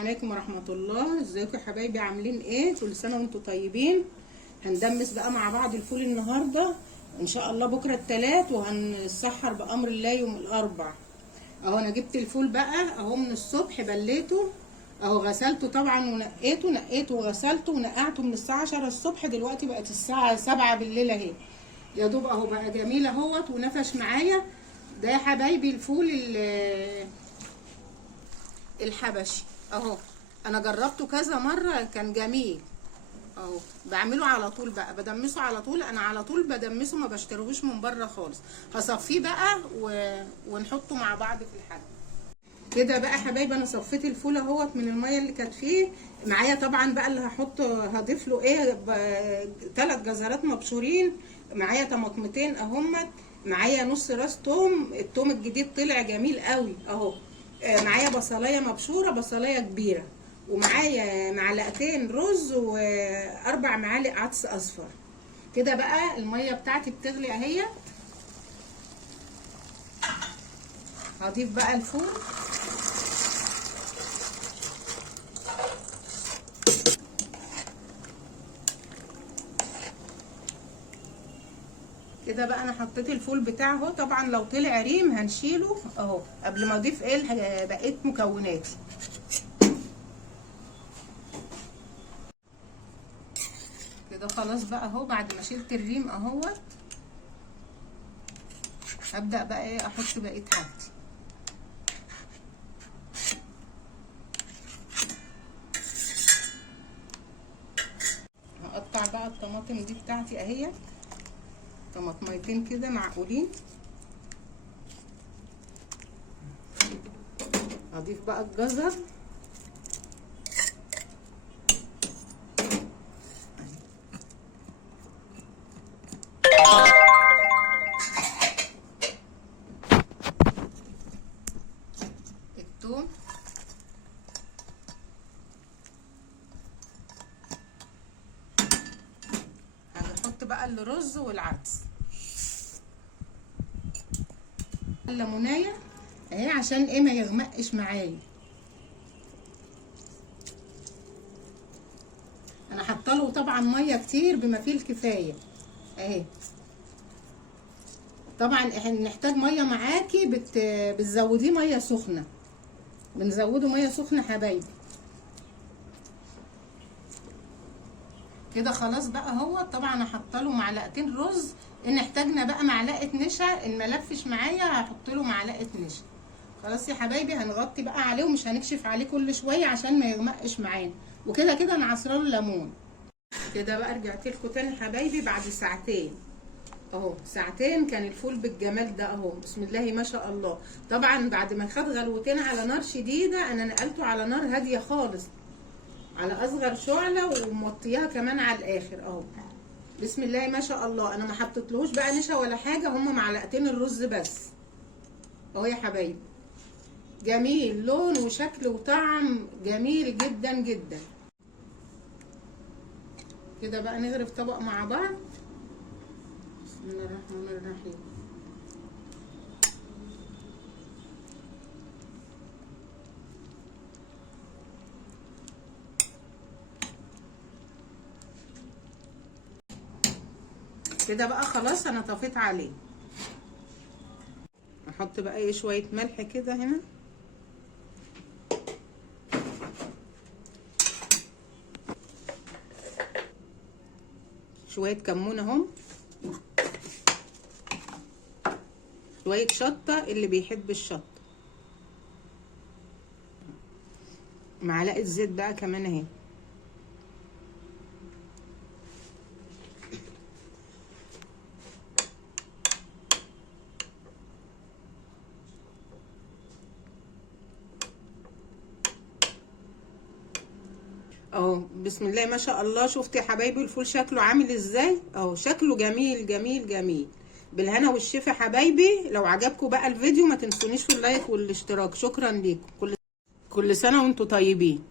عليكم ورحمة الله. ازيكم يا حبايبي؟ عاملين ايه؟ كل سنة وانتم طيبين. هندمس بقى مع بعض الفول النهاردة ان شاء الله، بكرة التلات، وهنسحر بأمر الله يوم الأربع. اهو انا جبت الفول بقى اهو من الصبح، بليته اهو، غسلته طبعا ونقيته وغسلته ونقعته من الساعة 10 الصبح. دلوقتي بقت الساعة 7 بالليل اهي، يا دوب اهو بقى جميل اهوت ونفش معايا. ده يا حبايبي الفول الحبشي اهو، انا جربته كذا مره كان جميل اهو. بعمله على طول بقى، بدمسه على طول، انا على طول بدمسه، ما بشتريهوش من بره خالص. هصفيه بقى ونحطه مع بعض في الحله كده بقى. حبايبي انا صفيت الفول اهوت من الميه اللي كانت فيه معايا. طبعا بقى اللي هضيف له ايه، 3 جزرات مبشورين معايا، طماطمتين اهمت معايا، نص راس توم، التوم الجديد طلع جميل قوي اهو. معايا بصلايه مبشوره، بصلايه كبيره، ومعايا معلقتين رز و4 معالق عدس اصفر. كده بقى الميه بتاعتي بتغلي اهي. هضيف بقى الفول كده بقى. انا حطيت الفول بتاعه اهو، طبعا لو طلع ريم هنشيله اهو قبل ما اضيف ايه بقيه مكوناتي. كده خلاص بقى اهو، بعد ما شلت الريم اهوت هبدأ بقى ايه احط بقيه حاجتي. هقطع بقى الطماطم دي بتاعتي اهي، طماطميتين كده معقولين. هضيف بقى الجزر، الثوم، هنحط بقى الرز والعدس، الليمونيه اهي عشان ايه ما يغمقش معايا. انا حاطه له طبعا ميه كتير بما فيه الكفايه اهي. طبعا احنا بنحتاج ميه معاكي، بتزوديه ميه سخنه، بنزوده ميه سخنه حبايبي. كده خلاص بقى اهو. طبعا انا حاطه له معلقتين رز، ان احتاجنا بقى معلقه نشا، ان ملفش معايا هحط له معلقه نشا. خلاص يا حبايبي، هنغطي بقى عليه ومش هنكشف عليه كل شويه عشان ما يغمقش معانا. وكده كده انا عصره له ليمون. كده بقى رجعت لكم تاني حبايبي بعد ساعتين اهو، ساعتين كان الفول بالجمال ده اهو، بسم الله ما شاء الله. طبعا بعد ما خد غلوتين على نار شديده، انا نقلته على نار هاديه خالص، على اصغر شعله، وموطياها كمان على الاخر اهو، بسم الله ما شاء الله. انا ما حطيتلهوش بقى نشا ولا حاجه، هما معلقتين الرز بس اهو يا حبايبي. جميل، لون وشكل وطعم جميل جدا جدا. كده بقى نغرف طبق مع بعض. بسم الله الرحمن الرحيم. كده بقى خلاص انا طفيت عليه. احط بقى ايه شويه ملح كده هنا، شويه كمون اهم، شويه شطه اللي بيحب الشطه، معلقه زيت بقى كمان اهي. اهو بسم الله ما شاء الله. شفت يا حبايبي الفول شكله عامل ازاي اهو، شكله جميل جميل جميل. بالهنا والشفا حبايبي. لو عجبكم بقى الفيديو ما تنسونيش في اللايك والاشتراك. شكرا ليكم. كل سنه وانتم طيبين.